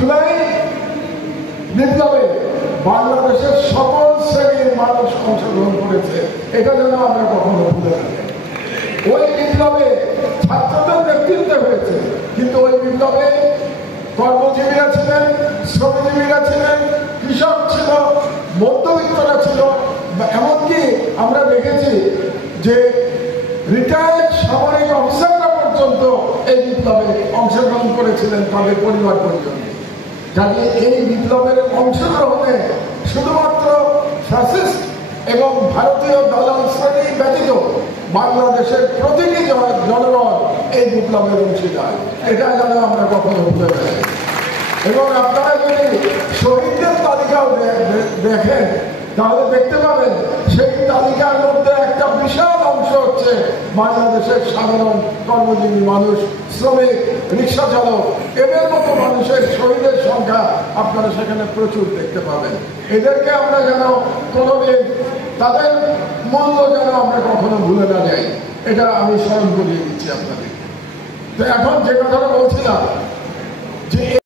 জুলাই বিপ্লবে বাংলাদেশের সকল শ্রেণীর মানুষ অংশগ্রহণ করেছে, এটা যেন আমরা কখনো ভুলে না যাই। ওই বিপ্লবে ছাত্রদের নেতৃত্বে হয়েছে, কিন্তু ওই বিপ্লবে কর্মজীবীরা ছিলেন, শ্রমজীবীরা ছিলেন, কৃষক ছিল, মধ্যবিত্তরা ছিল, এমনকি আমরা দেখেছি যে রিটায়ার্ড সামরিক অফিসাররা পর্যন্ত এই বিপ্লবে অংশগ্রহণ করেছিলেন তাদের পরিবার পর্যন্ত। যাতে এই বিপ্লবের অংশগ্রহণে শুধুমাত্র ফ্যাসিস্ট এবং ভারতীয় দালাল শ্রেণী ব্যতীত বাংলাদেশের প্রতিটি জনগণ এই বিপ্লবের অংশীদার, এটা যেন আমরা কখনো ভুলে যাই। এবং আপনারা যদি শহীদদের তালিকাও দেখেন তাহলে দেখতে পাবেন সেই তালিকার মধ্যে একটা বিশাল অংশ হচ্ছে বাংলাদেশের সাধারণ কর্মজীবী মানুষ, শ্রমিক, রিক্সা চালক, এদের মতো মানুষের শহীদের সংখ্যা আপনারা সেখানে প্রচুর দেখতে পাবেন। এদেরকে আমরা যেন কোনোদিন তাদের মূল্য যেন আমরা কখনো ভুলে না যাই, এটা আমি স্মরণ করিয়ে দিচ্ছি আপনাদের। তো এখন যে কথাটা বলছিলাম যে